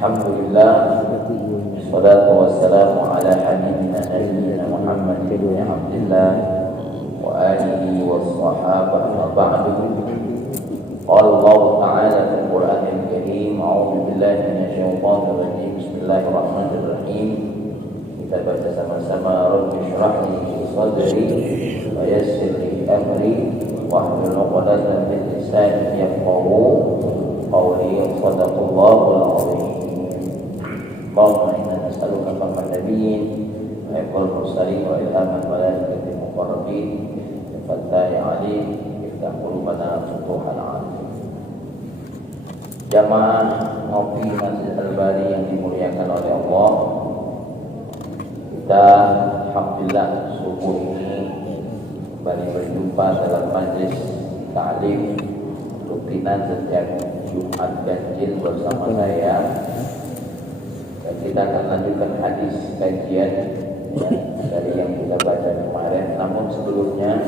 Alhamdulillah, wassalatu wassalamu ala habibina nabiyyina Muhammad bin Abdullah wa alihi wassahabah wa ba'du. Qala Allah ta'ala fil Qur'anil Karim, a'udzu billahi minasyaitonir rajim. Bismillahirrahmanirrahim. Kita baca sama-sama. Rabbi shrah li sadri wa yassir li amri wahlul 'uqdatam min lisani yafqahu qawli. Shadaqallahul 'azim. Allahumma inna nas'aluka fahman nabiyyin wa iqbal mursalin wa ilhaman malaikatil muqarrabin fattahi alim iftah qulubana futuhan alim. Jamaah ngopi Masjid Al-Bari yang dimuliakan oleh Allah, kita alhamdulillah subuh ini kembali berjumpa dalam majlis ta'lim rutinan setiap Jumat Ganjil bersama saya. Kita akan lanjutkan hadis kajian dari yang kita baca kemarin. Namun sebelumnya,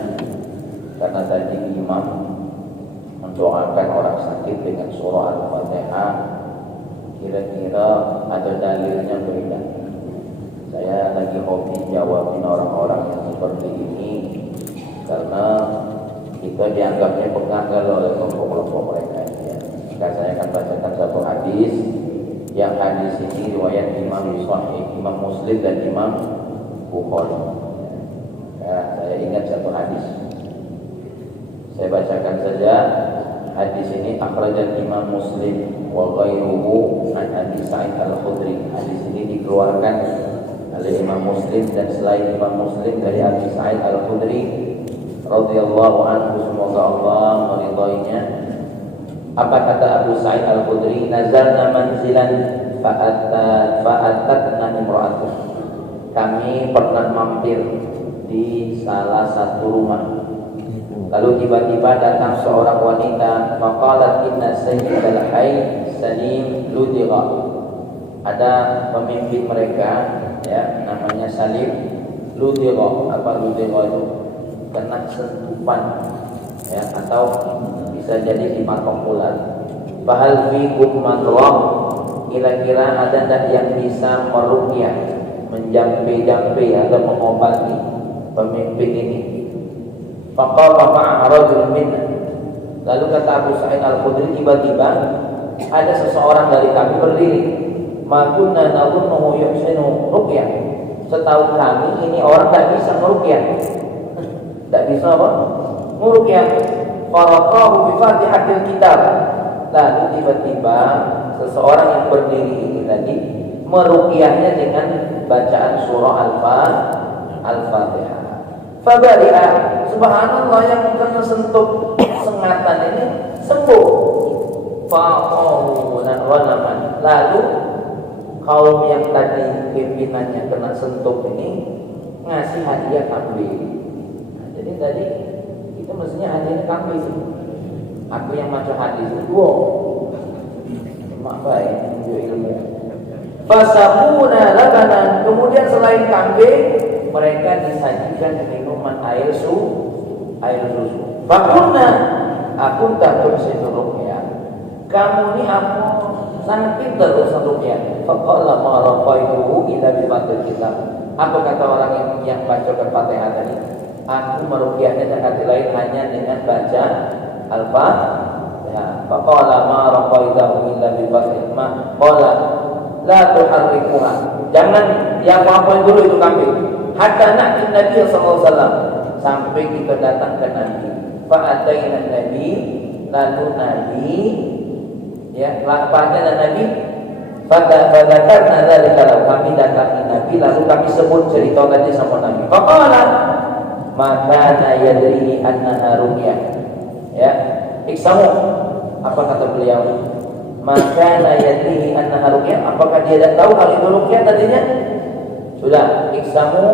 karena tadi imam mendoakan orang sakit dengan surah Al-Fatihah, kira-kira ada dalilnya beda. Saya lagi hobi jawabin orang-orang yang seperti ini karena kita dianggapnya pengakal oleh kelompok-kelompok mereka. Maka saya akan bacakan satu hadis. Yang hadis ini riwayat Imam Sahih, Imam Muslim dan Imam Bukhari. Ya, saya ingat satu hadis. Saya bacakan saja. Hadis ini akhrajal Imam Muslim wa ghairuhu an Abi Sa'id Al-Khudri. Hadis ini dikeluarkan oleh Imam Muslim dan selain Imam Muslim dari Abi Sa'id Al-Khudri radhiyallahu anhu, semoga Allah meridainya. Apa kata Abu Sa'id Al-Khudri? Nazalna manzilan fa'atatna imra'atun. Kami pernah mampir di salah satu rumah. Lalu tiba-tiba datang seorang wanita. Faqalat inna sayyidal hayy Salim ludira. Ada pemimpin mereka, ya, namanya Salim ludira. Apa ludira itu? Kena sentupan, ya, atau bisa jadi dimatok ular. Fahal fikum madrah, kira-kira ada tak yang bisa meruqyah, menjampe-jampe atau mengobati pemimpin ini? Faqala ma'a rajul minna. Lalu kata Abu Sa'id Al-Khudri, tiba-tiba ada seseorang dari kami berdiri. Ma kunna nadhunnuhu yuhsinu ruqyah. Setahu kami ini orang tak bisa meruqyah. Tak bisa apa? Meruqyah. Faraqahu bi Fatihatil Kitab. Lalu tiba-tiba seseorang yang berdiri ini tadi meruqyahnya dengan bacaan surah Al-Fatihah. Fabari'a, subhanallah, yang kena sentuh sengatan ini sembuh. Fa'ahu wanaman. Lalu kaum yang tadi pimpinannya kena sentuh ini ngasih hadiah kambing. Nah, jadi tadi itu mestinya hadiahnya kambing. Aku yang baca hadis itu. Mak baik ilmu. Fasabuna labanan. Kemudian selain kambing, mereka disajikan minuman air susu. Fakulna, aku tak bersitu ruqyah. Kamu ni aku sangat pintar urusan ruqyah. Faqala ma raqaitu illa bi fatil kitab. Apa kata orang yang baca Al-Fatihah tadi? Aku meruqyahnya dengan hati lain hanya dengan baca Al-Fatihah. Faqala ma raqaitu illa bi fatil ma. Qala la tuharrikuha. Jangan diapa-apain dulu itu kambing. Hatta na'ti Nabi sallallahu alaihi wasallam. Sampai kita datang ke Nabi. Fa'ataina Nabi, lalu Nabi ya, lapanya Nabi fadzakarna dzalika lahu, kami datangi Nabi lalu kami sebut cerita tadi sama Nabi. Faqala maka yadri annaha ruqyah. Ya, iksamu. Apa kata beliau? Maka yadri annaha ruqyah, apakah dia dah tahu hal itu ruqyah tadinya? Sudah, iksamu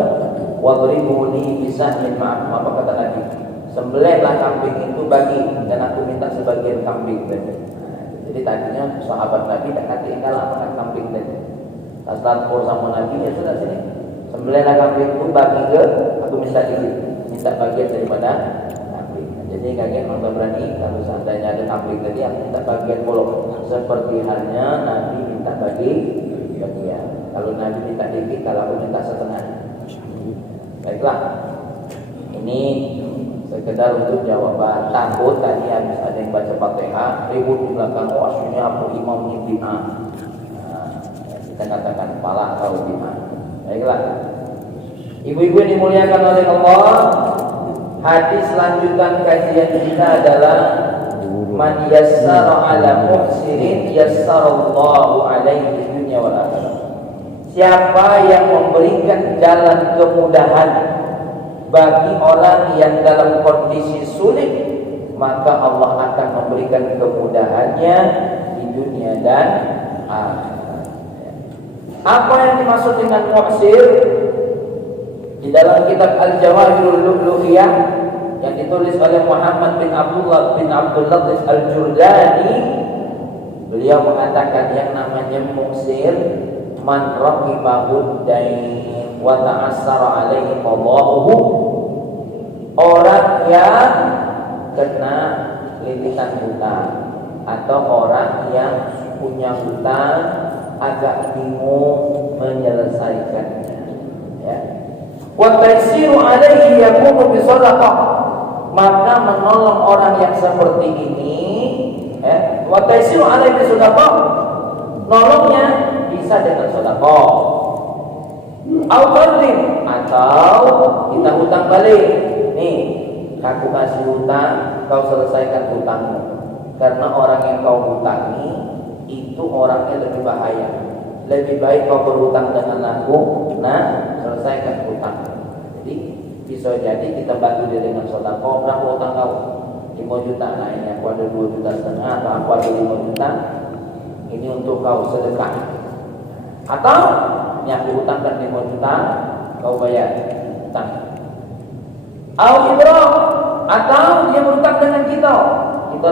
wadribu li bisahmin ma'am. Apa kata Nabi? Sembelihlah kambing itu bagi, dan aku minta sebagian kambing tadi. Jadi tadinya sahabat Nabi tak kata kalah makan kambing tadi. Pas lapor sama Nabi, ya sudah sini. Sembelihlah kambing itu bagi ke, aku minta bagian daripada kambing. Jadi kaget orang berani kalau seandainya ada kambing tadi, aku minta bagian bolong. Seperti halnya Nabi minta bagi bagian. Kalau Nabi minta dikit, kalau aku minta setengah. Baiklah, ini sekedar untuk jawaban. Takut tadi habis ada yang baca Fatihah ribut di belakang, oh aslinya aku imam ini bid'ah. Kita katakan kepala atau bid'ah. Baiklah, ibu-ibu yang dimuliakan oleh Allah, hadis lanjutan kajian kita adalah man yassara ala muhsinin yassarallahu alaihi dunya wal akhirah. Siapa yang memberikan jalan kemudahan bagi orang yang dalam kondisi sulit, maka Allah akan memberikan kemudahannya di dunia dan akhirat. Apa yang dimaksud dengan muhsir? Di dalam kitab Al-Jawahirul Lu'lu'iyah yang ditulis oleh Muhammad bin Abdullah bin Abdul Latif Al-Jurdani, beliau mengatakan yang namanya muhsir man raqibahu dain wa ta'assara alaihi qada'uhu, orang yang kena litisan hutang atau orang yang punya hutang agak bingung menyelesaikannya, ya. Wa taisiru alaihi yakunu bi shadaqah, maka menolong orang yang seperti ini, ya. Wa taisiru alaihi bi shadaqah, nolongnya bisa dengan sedekah. Al-Qardim, atau kita hutang balik. Nih, aku kasih hutang, kau selesaikan hutangmu. Karena orang yang kau hutangi itu orangnya lebih bahaya. Lebih baik kau berhutang dengan aku, nah selesaikan hutang. Jadi bisa jadi kita bantu dia dengan sedekah. Berapa hutang kau? 5 juta. Nah ini aku ada 2,5 juta atau aku ada 5 juta. Ini untuk kau sedekah. Atau ini aku hutangkan 5 juta, kau bayar hutang. Al-Ibrah, atau dia berhutang dengan kita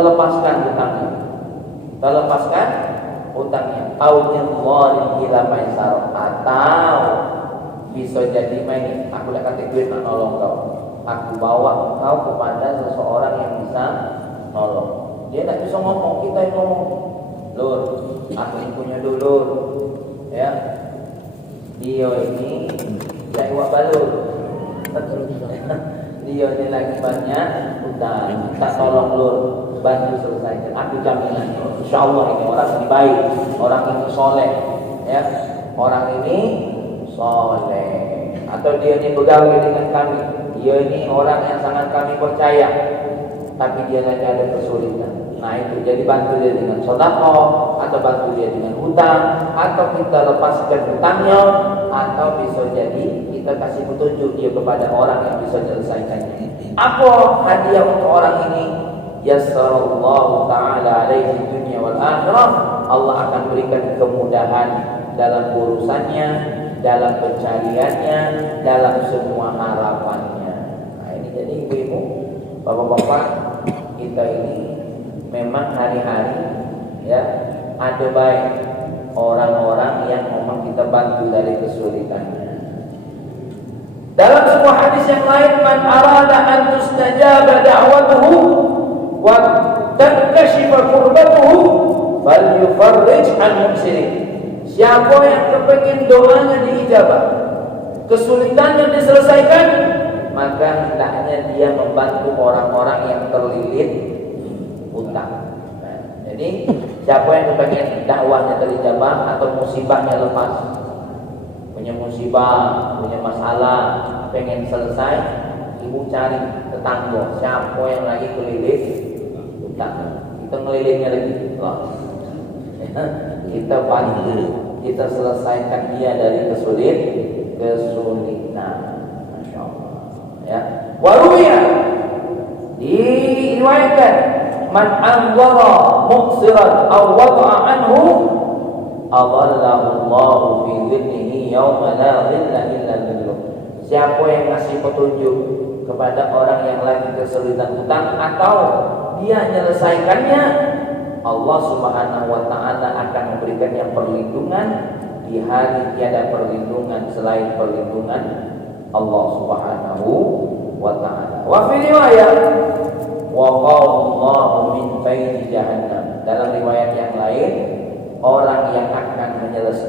lepaskan hutangnya. Kita lepaskan hutangnya. Al-Ibrah ila maisar, atau bisa jadi main, aku nak kata duit nak nolong kau. Aku bawa kau kepada seseorang yang bisa nolong. Dia tak bisa ngomong, kita yang ngomong. Lur, aku ini punya dulur, ya. Dia ini saya buat balur. Dia ini lagi banyak hutang, tak tolong lur, bantu selesaikan. Aku jaminan, insyaallah ini orang ini baik, orang ini soleh, ya. Orang ini soleh. Atau dia ini bergaul dengan kami, dia ini orang yang sangat kami percaya, tapi dia lagi ada kesulitan. Nah itu, jadi bantu dia dengan sedekah, atau bantu dia dengan hutang, atau kita lepaskan hutangnya, atau bisa jadi kita kasih petunjuk dia kepada orang yang bisa menyelesaikannya. Apa hadiah untuk orang ini? Yassarallahu ta'ala alaihi dunya wal akhirah. Allah akan berikan kemudahan dalam urusannya, dalam pencariannya, dalam semua harapannya. Nah ini jadi ibu-ibu, bapak-bapak, kita ini memang hari-hari ya ada baik orang-orang yang memang kita bantu dari kesulitannya. Dalam sebuah hadis yang lain, man arada an tustajaba da'watuhu wa tankashifa kurbatuhu falyufarrij an muksirin. Siapa yang kepingin doanya diijabah, kesulitannya diselesaikan, maka hendaknya dia membantu orang-orang yang terlilit hutang. Nah, jadi siapa yang kepingin dakwahnya terijabah atau musibahnya lepas, punya musibah, punya masalah, pengen selesai, ibu cari tetangga siapa yang lagi kelilit hutang, kita ngelilitnya lagi, kita bantu, kita selesaikan dia dari kesulitan. Masya Allah. Ya. Waruya diriwayatkan, man anzara muqsiran aw wada'a anhu adallahu Allahu fi dhillihi yawma la dhilla illa dhilluh. Siapa yang ngasih petunjuk kepada orang yang lagi kesulitan hutang atau dia menyelesaikannya, Allah Subhanahu wa taala akan memberikannya perlindungan di hari tiada perlindungan selain perlindungan Allah Subhanahu wa taala. Wa fi riwayat waqallahu min faidi jahannam. Dalam riwayat yang lain, orang yang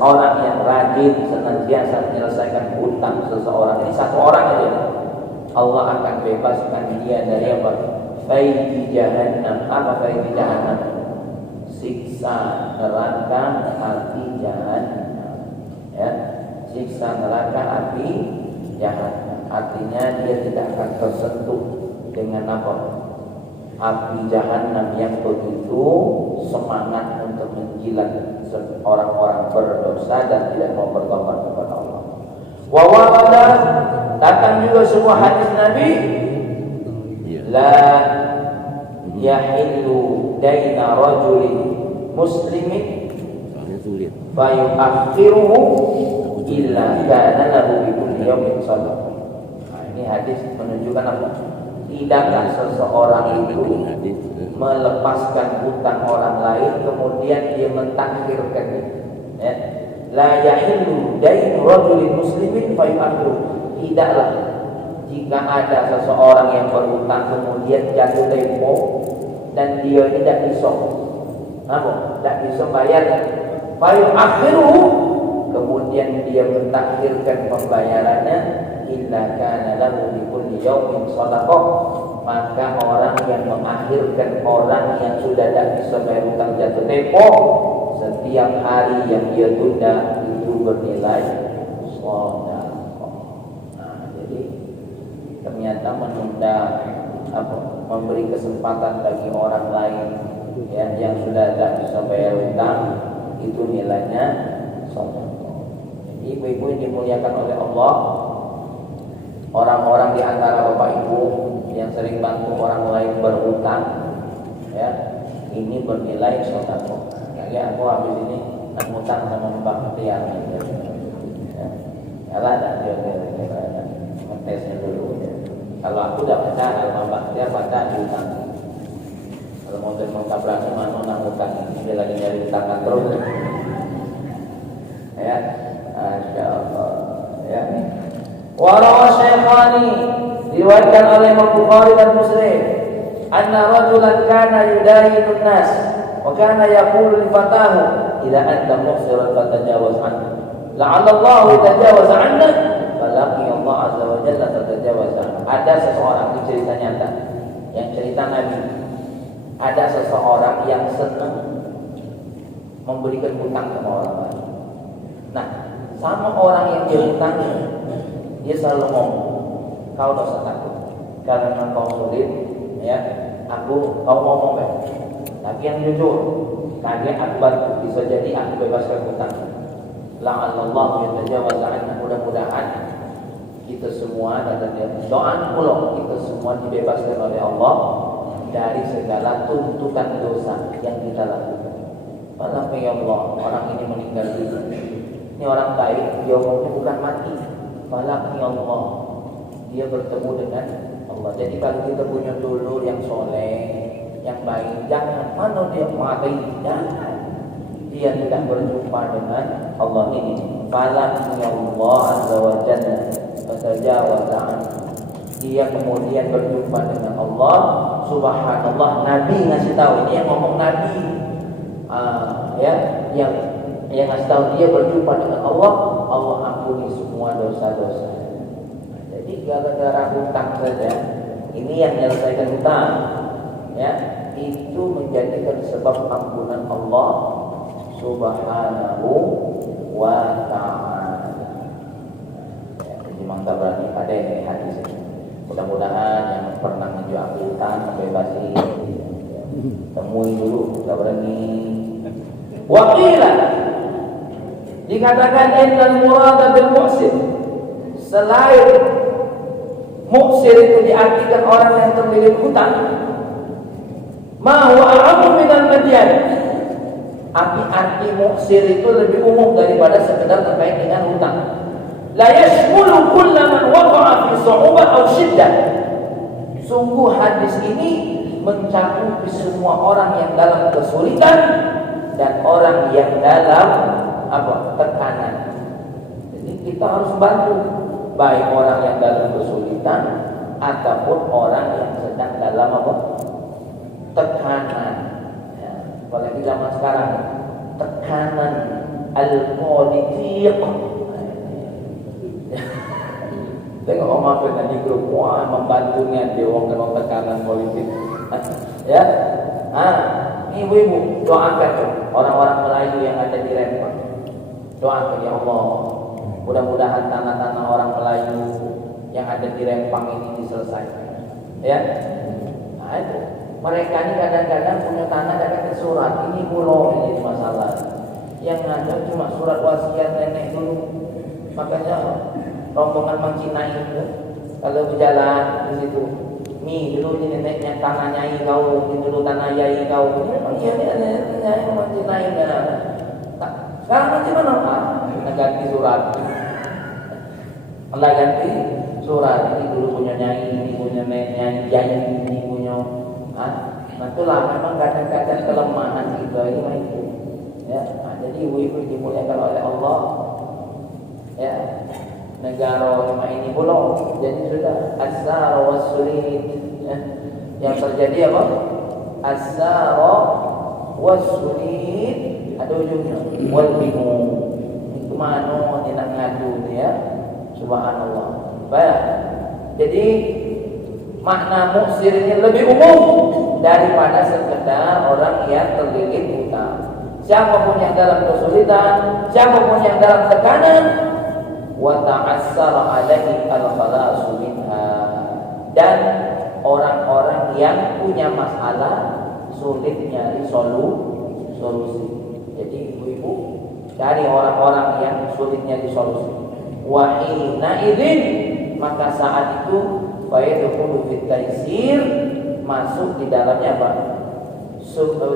orang yang rajin senantiasa menyelesaikan hutang seseorang, ini satu orang saja, Allah akan bebaskan dia dari apa? Faidi jahannam. Apa faidi jahannam? Siksa neraka api jahannam. Ya, siksa neraka api jahannam. Artinya dia tidak akan tersentuh dengan apa? Api jahannam yang begitu semangat untuk menjilat orang-orang berdosa dan tidak mau bertobat kepada Allah. Wa warada, datang juga sebuah hadis Nabi, la yahillu daina rajulin muslimin fa yu'akhiruhu illa kana lahu bi kulli yawmin sadaqah. Nah, ini hadis menunjukkan apa? Tidaklah seseorang itu melepaskan hutang orang lain kemudian dia mentakhirkannya. Ya. La yahillu dainu rajulin muslimin fa yu'akhiruhu. Tidaklah jika ada seseorang yang berhutang kemudian jatuh tempo dan dia tidak bisa tidak bisa bayar, fa yu'akhiruhu, kemudian dia mentakhirkan pembayarannya, illa kana lahu bi kulli yawmin shadaqah, maka orang yang mengakhirkan orang yang sudah tidak bisa bayar hutang jatuh tempo, setiap hari yang dia tunda itu bernilai shadaqah. Nah, jadi ternyata menunda memberi kesempatan bagi orang lain ya, yang sudah tidak bisa bayar hutang itu nilainya shadaqah. Jadi ibu-ibu yang dimuliakan oleh Allah, orang-orang di antara bapak ibu yang sering bantu orang lain berhutang, ya, ini bernilai sedekah. Kayak aku habis ini ngutang sama Mbak Tiar, ya lah, ngetesnya dulu. Kalau aku udah baca, kalau Mbak Tiar baca hutang. Kalau mau bertabrakan mana nak hutang, dia lagi nyari hutangan terus. Ya, Masya Allah, ya. Warawa Syekhani, diriwayatkan oleh Imam Bukhari dan Muslim, anna rajulan kana yudayinun nas wa kana yaqulu li fatahu idza anta muhsirun fatajawaz anhu la'alla Allah yatajawaza 'anna falaqi Allah azza wa jalla tatajawaz anhu. Ada seseorang, ini cerita nyata yang cerita Nabi. Ada seseorang yang senang memberikan hutang sama orang lain. Nah, sama orang yang dia hutangnya, dia selalu ngomong, kau tak usah takut, karena kau sulit, ya, kau ngomong kan, tapi yang jujur, kaget aku bantu, bisa jadi aku bebaskan hutang. La'allallahu yatajawaz 'anna, mudah-mudahan kita semua, kata dia, doa pula kita semua dibebaskan oleh Allah dari segala tuntutan dosa yang kita lakukan. Padahal ya Allah, orang ini meninggal dunia, ini orang baik, dia ngomongnya bukan mati. Falak ya Allah, dia bertemu dengan Allah. Jadi kalau kita punya dulur yang soleh, yang baik. Jangan mana dia mati, jangan. Dia tidak berjumpa dengan Allah ini. Falam ya Allah azza wa jalla fatajawaza anhu. Dia kemudian berjumpa dengan Allah. Subhanallah, Nabi ngasih tahu, ini yang ngomong Nabi. Yang ngasih tahu dia berjumpa dengan Allah, Allah ampuni semua dosa-dosa. Jadi gara-gara hutang saja, ini yang menyelesaikan hutang, ya, itu menjadikan sebab ampunan Allah Subhanahu wa ta'ala. Ya, jadi mantap berarti ada yang hadis ini. Mudah-mudahan yang pernah menjual hutang bebasi, temui dulu, tidak berani. Waqilah, dikatakan innal murada bil muhsin, selain muhsir itu diartikan orang yang terlilit hutang, ma huwa a'ammu minal madyan. Arti muhsir itu lebih umum daripada sekedar terkait dengan hutang. La yashmulu kulla man waqa'a fi su'ubah aw syiddah. Sungguh hadis ini mencakup semua orang yang dalam kesulitan dan orang yang dalam tekanan. Jadi kita harus bantu baik orang yang dalam kesulitan ataupun orang yang sedang dalam tekanan. Ya, apalagi zaman sekarang, tekanan al-politik. Tengok Omar pernah di grup, wah membantunya dia orang kena tekanan politik. Ya, ibu-ibu doakan tuh orang-orang Melayu yang ada di Rempang. Doakan ya Allah, mudah-mudahan tanah-tanah orang Melayu yang ada di Rempang ini diselesaikan. Ya, nah itu mereka ini kadang-kadang punya tanah ada surat ini pulau ini masalah. Yang ada cuma surat wasiat nenek dulu. Makanya rombongan Cina itu kalau berjalan di situ, nih dulu ini neneknya tanah nyai kau, ini dulu tanah yai kau, ini memang iya nyai Cina ini. Sekarang macam mana Pak? Kita ganti surat, Allah ganti surat. Ini dulu punya nyai, ini punya nenek yai, ini punya. Nah itulah memang kadang-kadang kelemahan kita ini itu. Ya, jadi ibu-ibu dimuliakan oleh Allah. Ya, negara ini pulau jadi sudah asar wasulit, ya. Yang terjadi apa? Asar wasulit, ada ujungnya wal bingung. Itu mana dia nak ngadu ya? Subhanallah. Baik. Jadi makna muksir ini lebih umum daripada sekedar orang yang terlilit hutang. Siapapun yang dalam kesulitan, siapapun yang dalam tekanan, wa ta'assara alaihi al-khalasu minha, dan orang-orang yang punya masalah sulit nyari solusi. Jadi ibu-ibu cari orang-orang yang sulit nyari solusi. Wa hina idzin, maka saat itu fa yadkhulu fit taysir, masuk di dalamnya apa?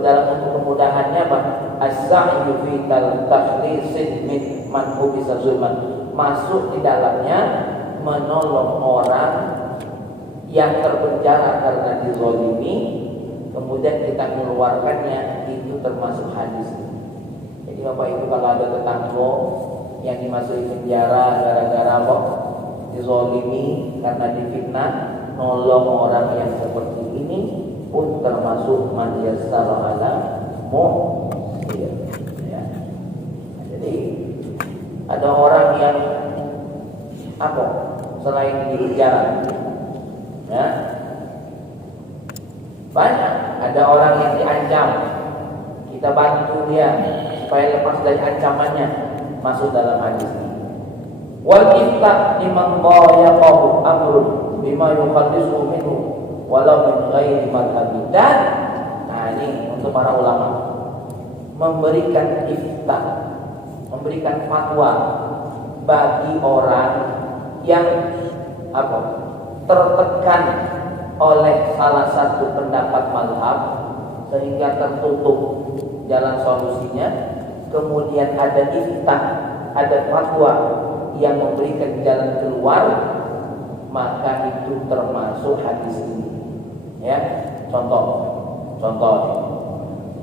Dalam untuk kemudahannya apa? As-sa'yu fi takhlisin min man bisa zulman, masuk di dalamnya menolong orang yang terpenjara karena dizalimi, kemudian kita mengeluarkannya, itu termasuk hadis. Jadi Bapak Ibu kalau ada tetangga yang dimasuki penjara gara-gara apa? Dizalimi karena difitnah, nolong orang yang seperti ini pun termasuk man yassara ala mu'sir. Ya. Jadi ada orang yang selain di penjara, ya, banyak. Ada orang yang diancam, kita bantu dia supaya lepas dari ancamannya, masuk dalam hadis ini. Wal iftaq liman dhayaqahu amrun bima yukhallisu minhu walau min ghairi madhabi. Dan ini untuk para ulama, memberikan iftaq, memberikan fatwa bagi orang yang tertekan oleh salah satu pendapat mazhab sehingga tertutup jalan solusinya, kemudian ada iftaq, ada fatwa yang memberikan jalan keluar, maka itu termasuk hadis ini. Ya, contoh Contoh,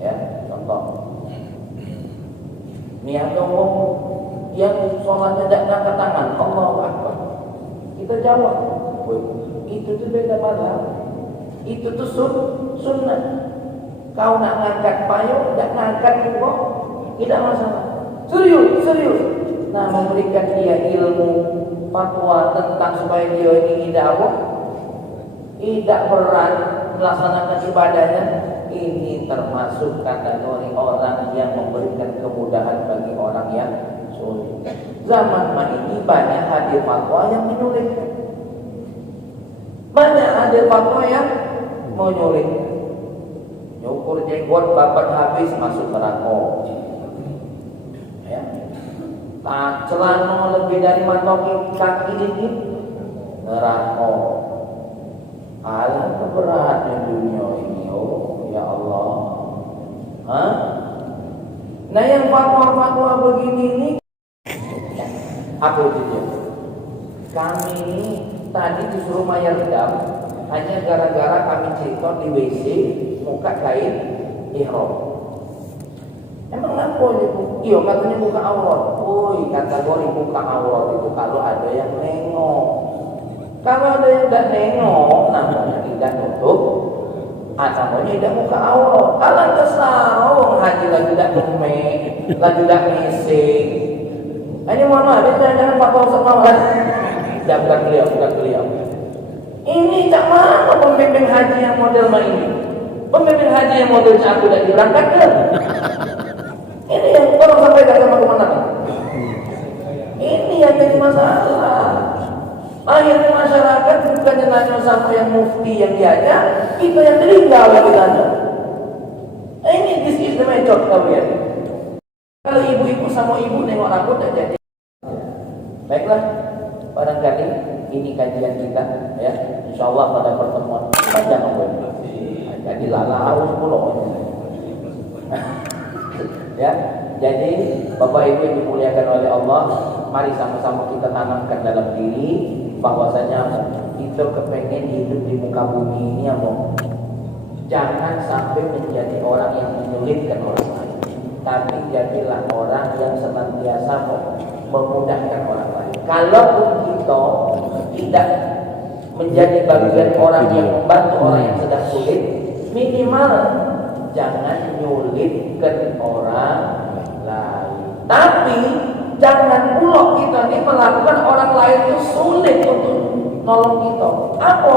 ya, contoh. Ini ada orang yang sholatnya tidak angkat tangan, Allahu Akbar. Kita jawab, itu tuh beda mazhab. Itu tuh sunnah. Kau nak ngangkat payung, tidak ngangkat juga, tidak masalah. Serius. Nah, memberikan dia ilmu fatwa tentang supaya dia ini tidak berat melaksanakan ibadahnya. Ini termasuk kategori orang yang memberikan kemudahan bagi orang yang sulit. Zaman ini banyak hadir fatwa yang menyulitkan. Banyak hadir fatwa yang menyulitkan. Nyukur jenggot babat habis masuk neraka. Ya. Celana lebih dari matoki kaki dikit neraka. Alah keberatnya dunia ini, oh ya Allah. Hah? Nah yang fatwa-fatwa begini ini, apa itu? Kami ini tadi disuruh mayar dam hanya gara-gara kami cerita di WC muka kain ihram. Emang apa itu? Iya katanya buka aurat. Woi, kategori buka aurat itu kalau ada yang nengok. Kalau ada yang tidak nengok, namanya tidak nutup. Namanya tidak buka aurat. Alah kesal, haji lagi tidak gemek, lagi tidak ngising. Ini mohon maaf, jangan fatwa sama bukan beliau. Ini tak mana pembimbing haji yang model ini. Pembimbing haji yang modelnya aku dan diberangkatkan. Ini yang orang sampaikan sama kemenangan. Ini yang jadi masalah. Akhirnya masyarakat bukannya nanya sama yang mufti yang diajak, kita yang tinggal lagi nanya. Ini this is the method kalian. Kalau ibu-ibu sama ibu nengok aku tak jadi. Baiklah, barangkali ini kajian kita, ya. Insyaallah pada pertemuan panjang apa? Jadi lala harus pulau. Ya, jadi Bapak Ibu yang dimuliakan oleh Allah, mari sama-sama kita tanamkan dalam diri bahwasanya kita kepengen hidup di muka bumi ini jangan sampai menjadi orang yang menyulitkan orang lain, tapi jadilah orang yang senantiasa memudahkan orang lain. Kalaupun kita tidak menjadi bagian orang yang membantu orang yang sedang sulit, minimal jangan nyulitkan orang lain. Tapi jangan pula kita ini melakukan orang lain itu sulit untuk nolong kita. Apa?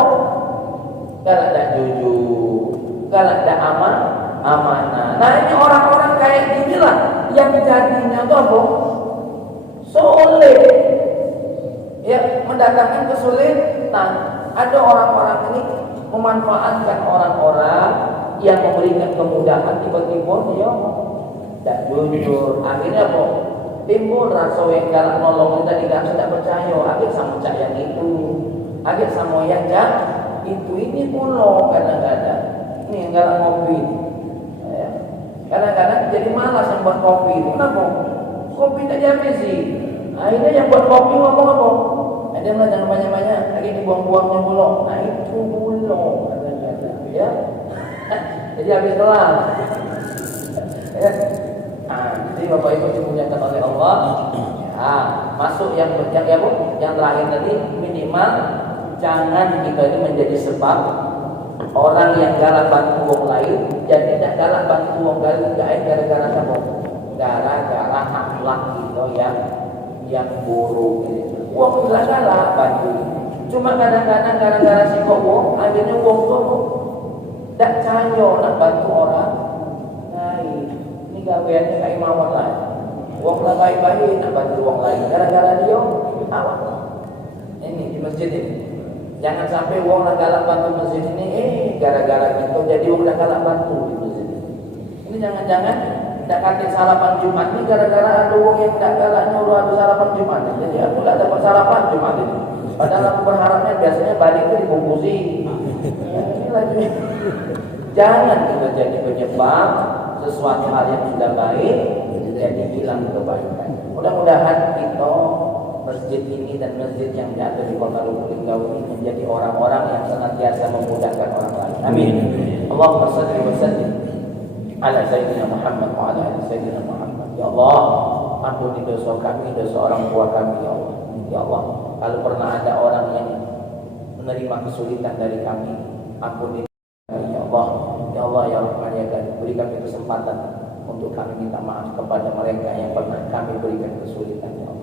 Kalau tidak jujur, kalau tidak amanah. Nah ini orang-orang kayak gini lah yang jadinya itu apa? Sulit. Ya, mendatangkan kesulitan. Ada orang-orang ini memanfaatkan orang-orang yang memberikan kemudahan, tiba-tiba dia tidak jujur. Akhirnya apa? Timbul rasa yang galak nolong tadi kan tidak percaya. Akhir sama cak yang itu, akhir sama yang cak itu. Ini pulau kadang-kadang. Ini yang galak ngopi. Ya. Kadang-kadang jadi malas yang buat kopi itu. Kenapa? Kopi tak dihabisi. Akhirnya yang buat kopi ngomong apa? Ada yang jangan banyak-banyak. Lagi dibuang-buangnya pulau. Nah itu pulau kadang-kadang. Ya. Jadi habis kelar. Ya. Jadi Bapak Ibu dimuliakan oleh Allah. Ya, masuk yang terakhir tadi, minimal jangan kita ini menjadi sebab orang yang galak bantu orang lain. Jadi tidak galak bantu orang lain gara-gara apa? Gara-gara akhlak kita yang buruk. Wong galak bantu. Cuma kadang-kadang gara-gara si wong, akhirnya wong tuh tidak cayo nak bantu orang. Nah, ini gaweannya kayak mawar lain. Wong lah baik-baik nak bantu wong lain. Gara-gara dia, awak. Ini di masjid ini. Jangan sampai wong lah galak bantu masjid ini. Gara-gara gitu jadi wong lah galak bantu di masjid ini. Ini jangan-jangan tidak kata sarapan Jumat ini gara-gara ada wong yang tidak galak nyuruh ada sarapan Jumat. Jadi aku tidak dapat sarapan Jumat ini. Padahal aku berharapnya biasanya balik itu dibungkusi. Ini lagi. Jangan kita jadi penyebab sesuatu hal yang sudah baik jadi hilang kebaikan. Mudah-mudahan kita masjid ini dan masjid yang ada di Kota Lubuk Linggau ini menjadi orang-orang yang senantiasa memudahkan orang lain. Amin. Allahumma shalli wa sallim ala sayyidina Muhammad wa ala ali sayyidina Muhammad. Ya Allah, ampuni dosa kami, dosa orang tua kami ya Allah. Ya Allah, kalau pernah ada orang yang menerima kesulitan dari kami, ampuni ya Allah. Ya Allah ya Rahman ya Ghani, beri kami kesempatan untuk kami minta maaf kepada mereka yang pernah kami berikan kesulitan ya Allah.